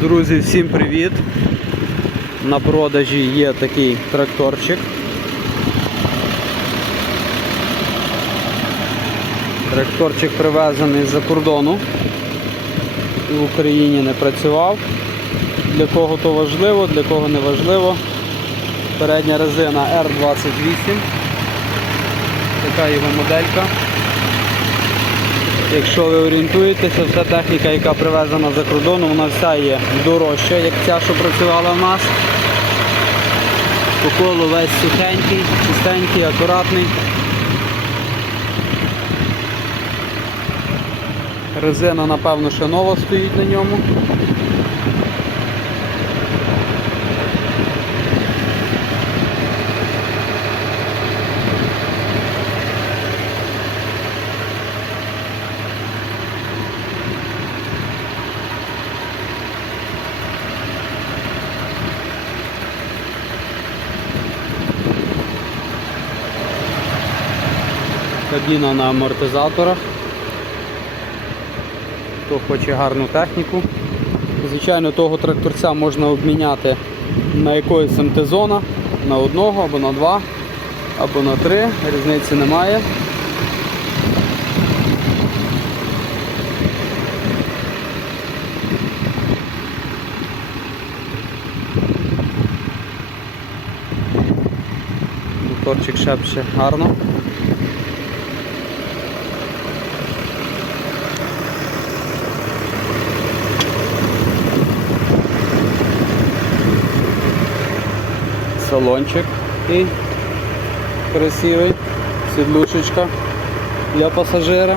Друзі, всім привіт! На продажі є такий тракторчик. Тракторчик привезений з-за кордону в Україні не працював. Для кого то важливо, для кого не важливо. Передня резина R28. Така його моделька. Якщо ви орієнтуєтеся, вся техніка, яка привезена за кордону, вона вся є дорожча, як ця, що працювала в нас. По колу весь сухенький, чистенький, акуратний. Резина, напевно, ще нова стоїть на ньому. Кабіна на амортизаторах. Хто хоче гарну техніку. Звичайно, того тракторця можна обміняти на якоїсь МТ-зона, на одного або на два, або на три, різниці немає. Моторчик шепче гарно. Салончик і красивий, сідлушечка для пасажира.